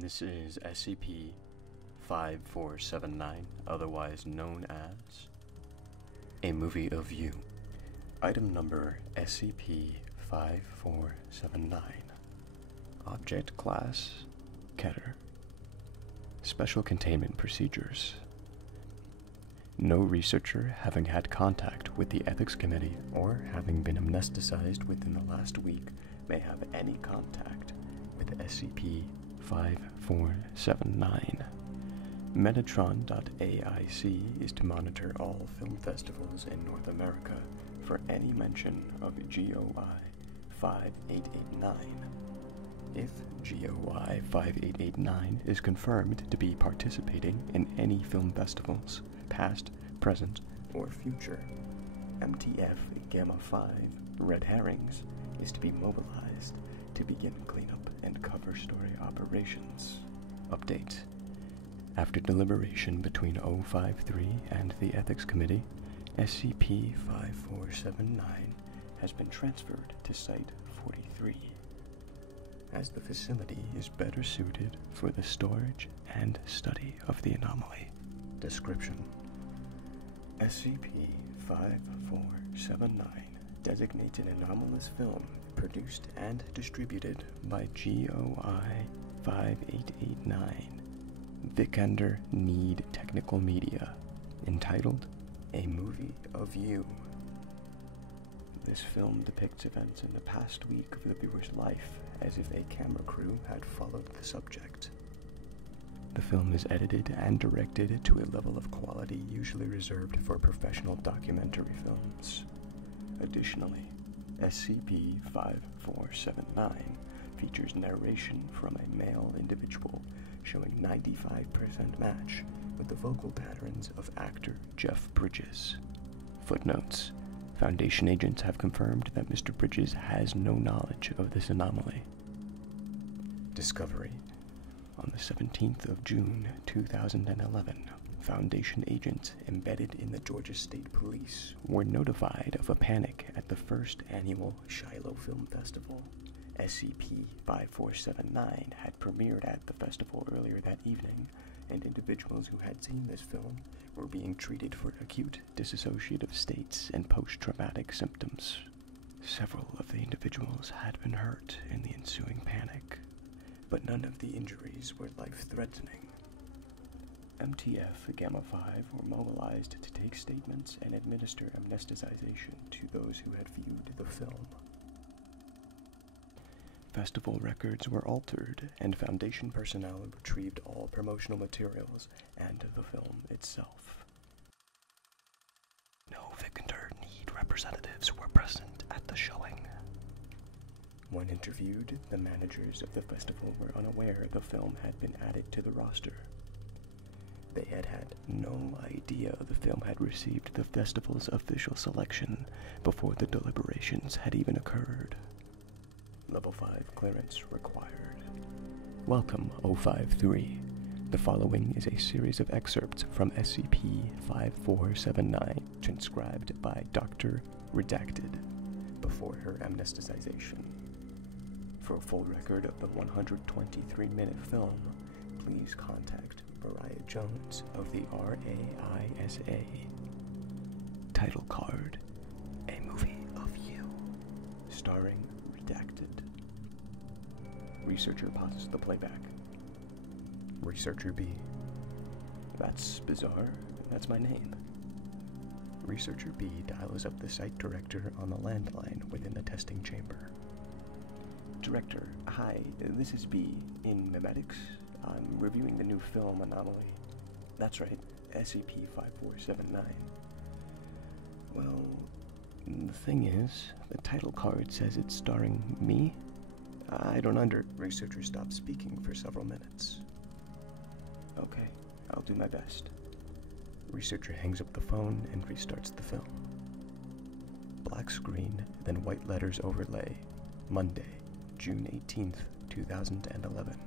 This is SCP-5479, otherwise known as A Movie of You. Item number SCP-5479. Object Class Keter. Special Containment Procedures. No researcher having had contact with the Ethics Committee or having been amnesticized within the last week may have any contact with SCP-5479. Metatron.aic is to monitor all film festivals in North America for any mention of GOI 5889. If GOI 5889 is confirmed to be participating in any film festivals, past, present, or future, MTF Gamma 5 Red Herrings is to be mobilized to begin cleanup and cover story operations. Update. After deliberation between 053 and the Ethics Committee, SCP-5479 has been transferred to Site 43, as the facility is better suited for the storage and study of the anomaly. Description: SCP-5479 designates an anomalous film produced and distributed by GOI 5889, Vikander Need Technical Media, entitled A Movie of You. This film depicts events in the past week of the viewer's life as if a camera crew had followed the subject. The film is edited and directed to a level of quality usually reserved for professional documentary films. Additionally, SCP-5479 features narration from a male individual showing 95% match with the vocal patterns of actor Jeff Bridges. Footnotes: Foundation agents have confirmed that Mr. Bridges has no knowledge of this anomaly. Discovery: on the 17th of June 2011, Foundation agents embedded in the Georgia State Police were notified of a panic at the first annual Shiloh Film Festival. SCP-5479 had premiered at the festival earlier that evening, and individuals who had seen this film were being treated for acute dissociative states and post-traumatic symptoms. Several of the individuals had been hurt in the ensuing panic, but none of the injuries were life-threatening. MTF Gamma 5 were mobilized to take statements and administer amnesticization to those who had viewed the film. Festival records were altered, and Foundation personnel retrieved all promotional materials and the film itself. No Vikander Need representatives were present at the showing. When interviewed, the managers of the festival were unaware the film had been added to the roster. They had had no idea the film had received the festival's official selection before the deliberations had even occurred. Level 5 clearance required. Welcome, 053. The following is a series of excerpts from SCP-5479, transcribed by Dr. Redacted, before her amnesticization. For a full record of the 123-minute film, please contact Mariah Jones of the RAISA. Title card: A Movie of You, starring Redacted. Researcher pauses the playback. Researcher B: That's bizarre. That's my name. Researcher B dials up the site director on the landline within the testing chamber. Director: Hi, this is B. In Memetics. I'm reviewing the new film Anomaly. That's right, SCP-5479. Well, the thing is, the title card says it's starring me. I don't under... Researcher stops speaking for several minutes. Okay, I'll do my best. Researcher hangs up the phone and restarts the film. Black screen, then white letters overlay. Monday, June 18th, 2011.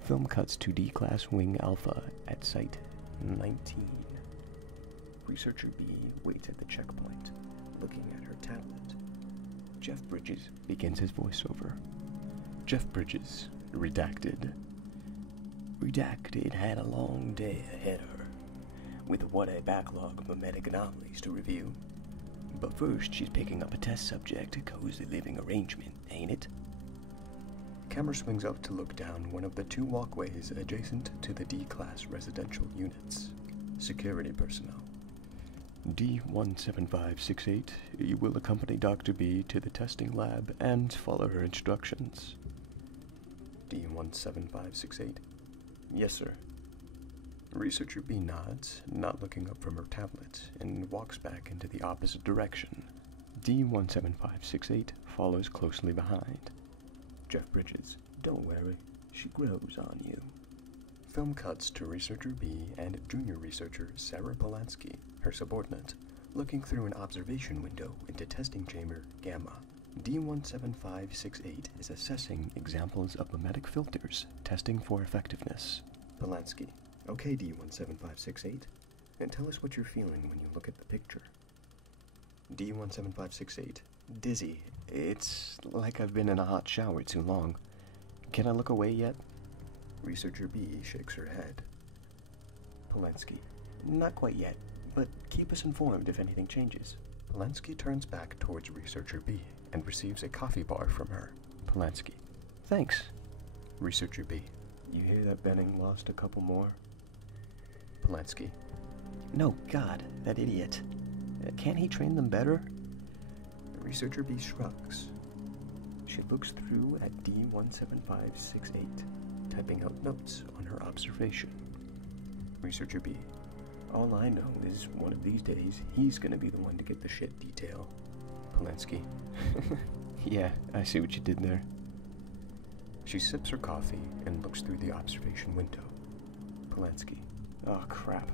Film cuts to D-Class Wing Alpha at Site 19. Researcher B waits at the checkpoint, looking at her tablet. Jeff Bridges begins his voiceover. Jeff Bridges, Redacted. Redacted had a long day ahead of her, with what a backlog of memetic anomalies to review. But first, she's picking up a test subject, a cozy living arrangement, ain't it? Camera swings up to look down one of the two walkways adjacent to the D-Class residential units. Security personnel. D-17568, you will accompany Dr. B to the testing lab and follow her instructions. D-17568. Yes, sir. Researcher B nods, not looking up from her tablet, and walks back into the opposite direction. D-17568 follows closely behind. Jeff Bridges. Don't worry, she grows on you. Film cuts to Researcher B and junior researcher Sarah Polanski, her subordinate, looking through an observation window into testing chamber Gamma. D-17568 is assessing examples of memetic filters, testing for effectiveness. Polanski. Okay, D-17568, and tell us what you're feeling when you look at the picture. D-17568. Dizzy. It's like I've been in a hot shower too long. Can I look away yet? Researcher B shakes her head. Polanski. Not quite yet, but keep us informed if anything changes. Polanski turns back towards Researcher B and receives a coffee bar from her. Polanski. Thanks. Researcher B. You hear that Benning lost a couple more? Polanski. No, God, that idiot. Can't he train them better? Researcher B shrugs. She looks through at D-17568, typing out notes on her observation. Researcher B. All I know is one of these days he's gonna be the one to get the shit detail. Polanski. Yeah, I see what you did there. She sips her coffee and looks through the observation window. Polanski. Oh, crap.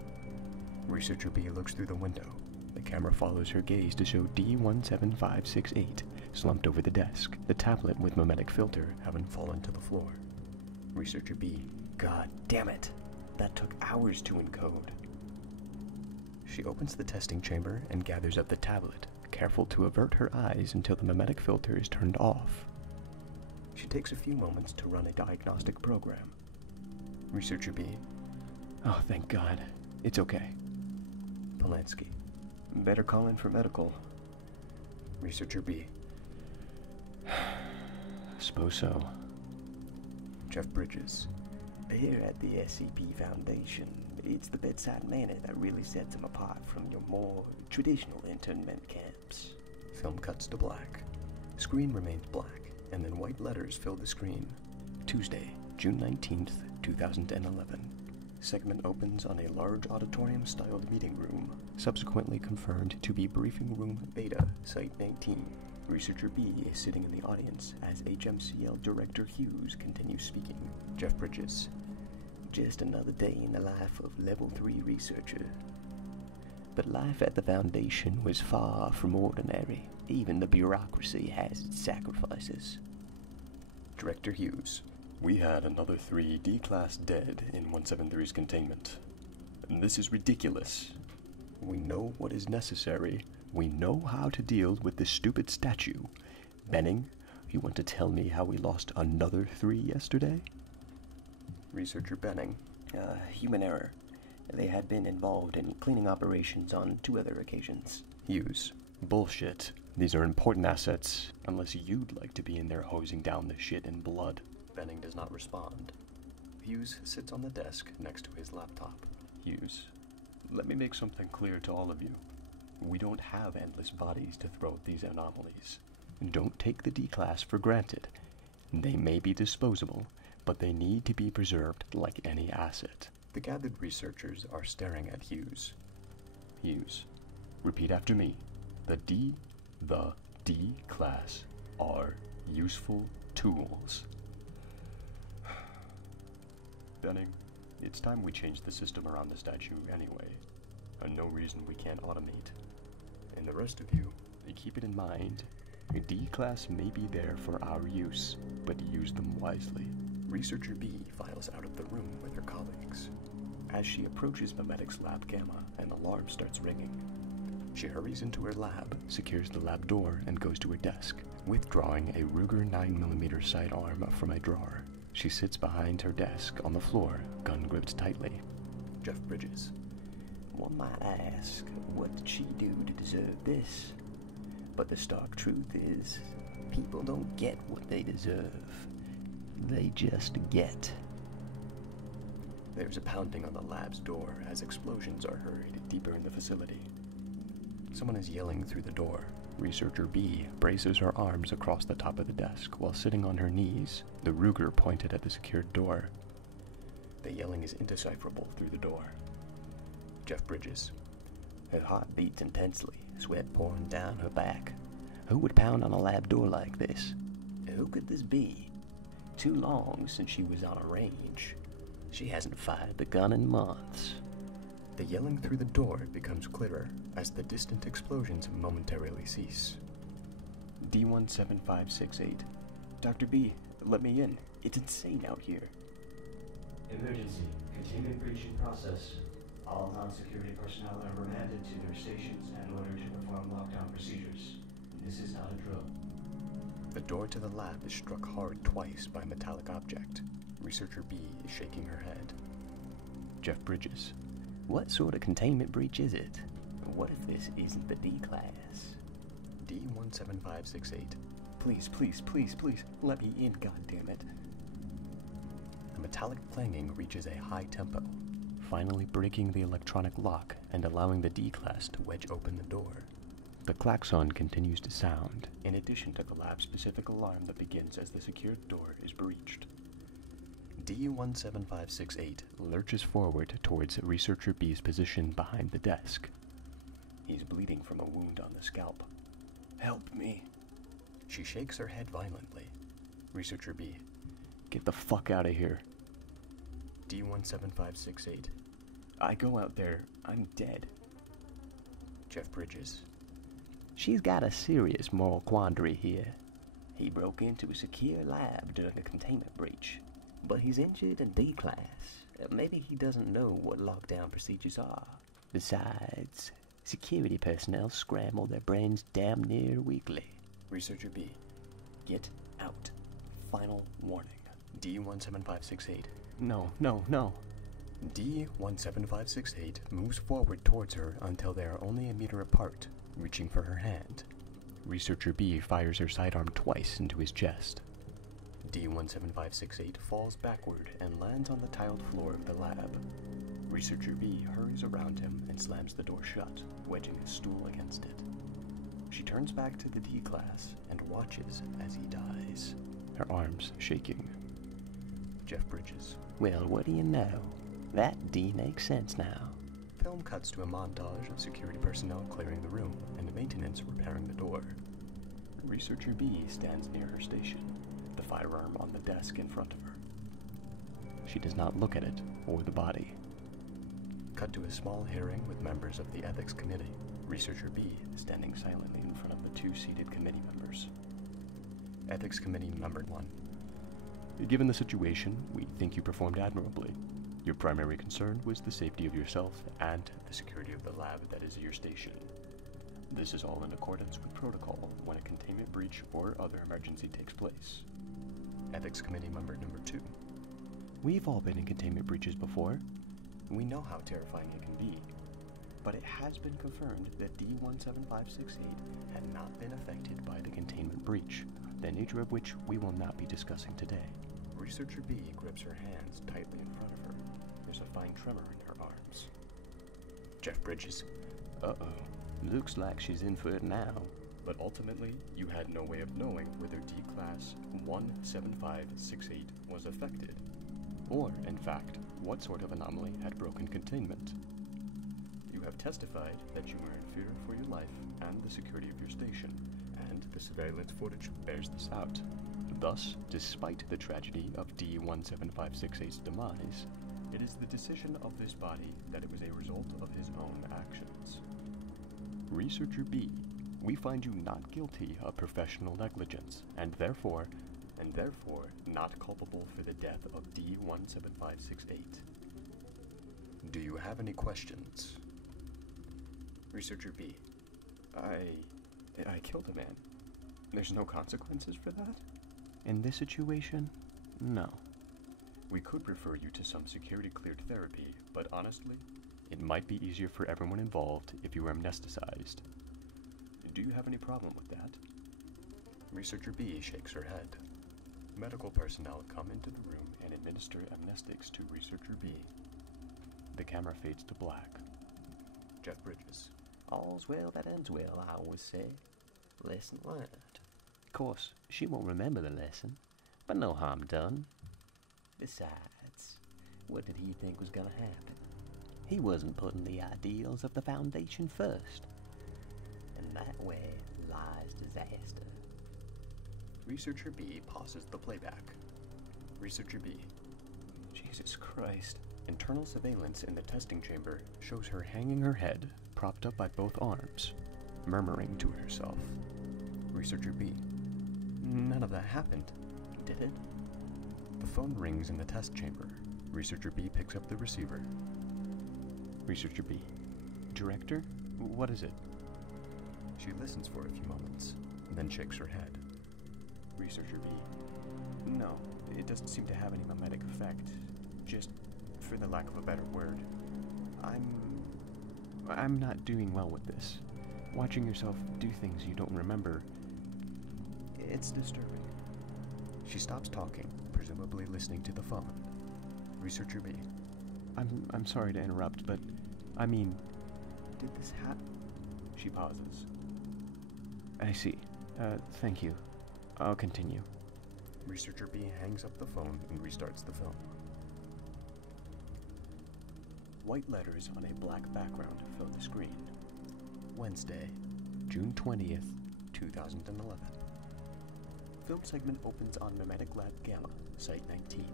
Researcher B looks through the window. The camera follows her gaze to show D-17568 slumped over the desk, the tablet with memetic filter having fallen to the floor. Researcher B. God damn it! That took hours to encode. She opens the testing chamber and gathers up the tablet, careful to avert her eyes until the memetic filter is turned off. She takes a few moments to run a diagnostic program. Researcher B. Oh, thank God. It's okay. Polanski. Better call in for medical. Researcher B. Suppose so. Jeff Bridges. Here at the SCP Foundation, it's the bedside manner that really sets him apart from your more traditional internment camps. Film cuts to black. Screen remains black, and then white letters fill the screen. Tuesday, June 19th, 2011. Segment opens on a large auditorium-styled meeting room, subsequently confirmed to be Briefing Room Beta, Site 19. Researcher B is sitting in the audience as HMCL Director Hughes continues speaking. Jeff Bridges. Just another day in the life of Level 3 researcher. But life at the Foundation was far from ordinary. Even the bureaucracy has its sacrifices. Director Hughes. We had another 3 D-Class dead in 173's containment. And this is ridiculous. We know what is necessary. We know how to deal with this stupid statue. Benning, you want to tell me how we lost another 3 yesterday? Researcher Benning. Human error. They had been involved in cleaning operations on 2 other occasions. Hughes. Bullshit. These are important assets, unless you'd like to be in there hosing down the shit in blood. Benning does not respond. Hughes sits on the desk next to his laptop. Hughes. Let me make something clear to all of you. We don't have endless bodies to throw at these anomalies. Don't take the D-Class for granted. They may be disposable, but they need to be preserved like any asset. The gathered researchers are staring at Hughes. Hughes. Repeat after me. The D-Class are useful tools. Benning, it's time we change the system around the statue anyway. And no reason we can't automate. And the rest of you, keep it in mind. D-Class may be there for our use, but use them wisely. Researcher B files out of the room with her colleagues. As she approaches Memetic's Lab Gamma, an alarm starts ringing. She hurries into her lab, secures the lab door, and goes to her desk, withdrawing a Ruger 9mm sidearm from a drawer. She sits behind her desk on the floor, gun gripped tightly. Jeff Bridges. One might ask, what did she do to deserve this? But the stark truth is, people don't get what they deserve. They just get. There's a pounding on the lab's door as explosions are heard deeper in the facility. Someone is yelling through the door. Researcher B braces her arms across the top of the desk while sitting on her knees, the Ruger pointed at the secured door. The yelling is indecipherable through the door. Jeff Bridges. Her heart beats intensely, sweat pouring down her back. Who would pound on a lab door like this? Who could this be? Too long since she was on a range. She hasn't fired the gun in months. The yelling through the door becomes clearer as the distant explosions momentarily cease. D17568. Dr. B, let me in. It's insane out here. Emergency. Containment breach in process. All non-security personnel are remanded to their stations in order to perform lockdown procedures. This is not a drill. The door to the lab is struck hard twice by a metallic object. Researcher B is shaking her head. Jeff Bridges. What sort of containment breach is it? What if this isn't the D class? D17568. Please, please, please, please, let me in, goddammit. The metallic clanging reaches a high tempo, finally breaking the electronic lock and allowing the D class to wedge open the door. The klaxon continues to sound, in addition to the lab-specific alarm that begins as the secured door is breached. D17568 lurches forward towards Researcher B's position behind the desk. He's bleeding from a wound on the scalp. Help me. She shakes her head violently. Researcher B. Get the fuck out of here. D17568. I go out there, I'm dead. Jeff Bridges. She's got a serious moral quandary here. He broke into a secure lab during a containment breach, but he's injured in D class. Maybe he doesn't know what lockdown procedures are. Besides, security personnel scramble their brains damn near weekly. Researcher B. Get out. Final warning. D17568. No, no, no. D17568 moves forward towards her until they are only a meter apart, reaching for her hand. Researcher B fires her sidearm twice into his chest. D17568 falls backward and lands on the tiled floor of the lab. Researcher B hurries around him and slams the door shut, wedging his stool against it. She turns back to the D class and watches as he dies, her arms shaking. Jeff Bridges. Well, what do you know? That D makes sense now. Film cuts to a montage of security personnel clearing the room and maintenance repairing the door. Researcher B stands near her station, the firearm on the desk in front of her. She does not look at it or the body. Cut to a small hearing with members of the ethics committee. Researcher B standing silently in front of the two seated committee members. Ethics Committee Member 1. Given the situation, we think you performed admirably. Your primary concern was the safety of yourself and the security of the lab that is your station. This is all in accordance with protocol when a containment breach or other emergency takes place. Ethics Committee Member Number 2. We've all been in containment breaches before. We know how terrifying it can be. But it has been confirmed that D17568 had not been affected by the containment breach, the nature of which we will not be discussing today. Researcher B grips her hands tightly in front of her. There's a fine tremor in her arms. Jeff Bridges. Uh-oh. Looks like she's in for it now. But ultimately, you had no way of knowing whether D-Class 17568 was affected. Or, in fact, what sort of anomaly had broken containment. You have testified that you were in fear for your life and the security of your station, and the surveillance footage bears this out. Thus, despite the tragedy of D17568's demise, it is the decision of this body that it was a result of his own actions. Researcher B, we find you not guilty of professional negligence, and therefore not culpable for the death of D17568. Do you have any questions? Researcher B, I killed a man. There's no consequences for that? In this situation, no. We could refer you to some security-cleared therapy, but honestly, it might be easier for everyone involved if you were amnesticized. Do you have any problem with that? Researcher B shakes her head. Medical personnel come into the room and administer amnestics to Researcher B. The camera fades to black. Jeff Bridges. All's well that ends well, I always say. Lesson learned. Of course, she won't remember the lesson, but no harm done. Besides, what did he think was gonna happen? He wasn't putting the ideals of the Foundation first. And that way lies disaster. Researcher B pauses the playback. Researcher B. Jesus Christ. Internal surveillance in the testing chamber shows her hanging her head, propped up by both arms, murmuring to herself. Researcher B. None of that happened, did it? The phone rings in the test chamber. Researcher B picks up the receiver. Researcher B. Director? What is it? She listens for a few moments, then shakes her head. Researcher B. No, it doesn't seem to have any mimetic effect. Just, for the lack of a better word, I'm not doing well with this. Watching yourself do things you don't remember, it's disturbing. She stops talking, presumably listening to the phone. Researcher B. I'm sorry to interrupt, but I mean, did this happen? She pauses. I see. Thank you. I'll continue. Researcher B hangs up the phone and restarts the film. White letters on a black background fill the screen. Wednesday, June 20th, 2011. Film segment opens on Mimetic Lab Gamma, Site 19.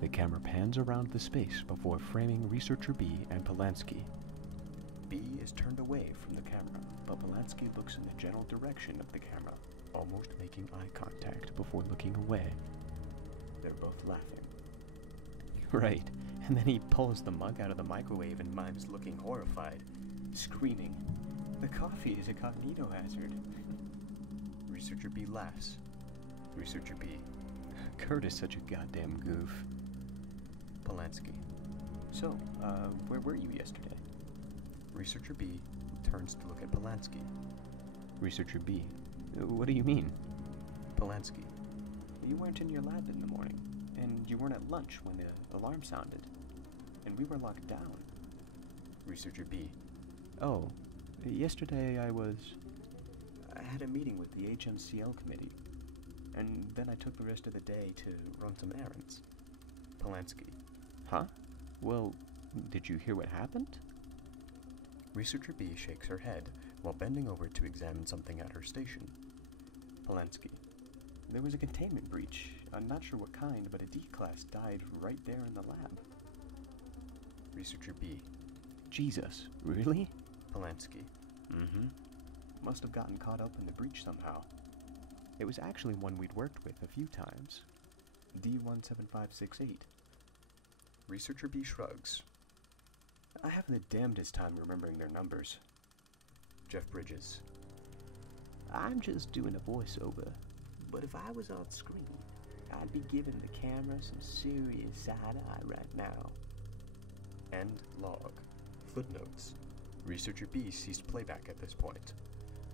The camera pans around the space before framing Researcher B and Polanski. B is turned away from the camera, but Polanski looks in the general direction of the camera, almost making eye contact before looking away. They're both laughing. Right, and then he pulls the mug out of the microwave and mimes looking horrified, screaming, "The coffee is a cognito hazard." Researcher B laughs. Researcher B. Kurt is such a goddamn goof. Polanski. So, where were you yesterday? Researcher B turns to look at Polanski. Researcher B. What do you mean? Polanski. You weren't in your lab in the morning, and you weren't at lunch when the alarm sounded, and we were locked down. Researcher B. Oh, yesterday I had a meeting with the HMCL committee, and then I took the rest of the day to run some errands. Polanski. Huh? Well, did you hear what happened? Researcher B shakes her head while bending over to examine something at her station. Polanski. There was a containment breach. I'm not sure what kind, but a D-class died right there in the lab. Researcher B. Jesus, really? Polanski. Mm-hmm. Must have gotten caught up in the breach somehow. It was actually one we'd worked with a few times. D17568. Researcher B shrugs. I have the damnedest time remembering their numbers. Jeff Bridges. I'm just doing a voiceover, but if I was on screen, I'd be giving the camera some serious side-eye right now. End log. Footnotes. Researcher B ceased playback at this point.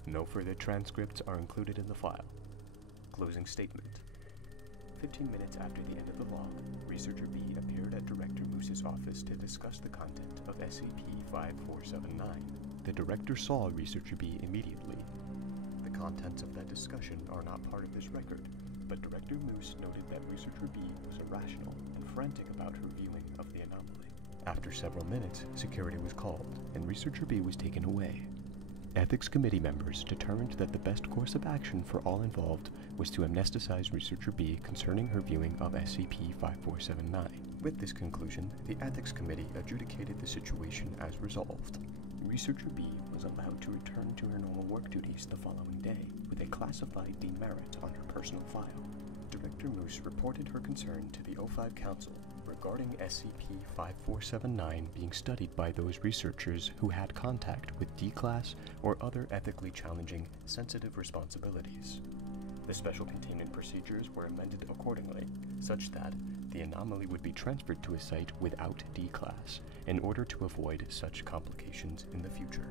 No further transcripts are included in the file. Closing statement. 15 minutes after the end of the log, Researcher B appeared at Director Moose's office to discuss the content of SCP-5479. The director saw Researcher B immediately. The contents of that discussion are not part of this record, but Director Moose noted that Researcher B was irrational and frantic about her viewing of the anomaly. After several minutes, security was called, and Researcher B was taken away. Ethics Committee members determined that the best course of action for all involved was to amnesticize Researcher B concerning her viewing of SCP-5479. With this conclusion, the Ethics Committee adjudicated the situation as resolved. Researcher B was allowed to return to her normal work duties the following day, with a classified demerit on her personal file. Director Moose reported her concern to the O5 Council regarding SCP-5479 being studied by those researchers who had contact with D-Class or other ethically challenging, sensitive responsibilities. The special containment procedures were amended accordingly, such that the anomaly would be transferred to a site without D-Class in order to avoid such complications in the future.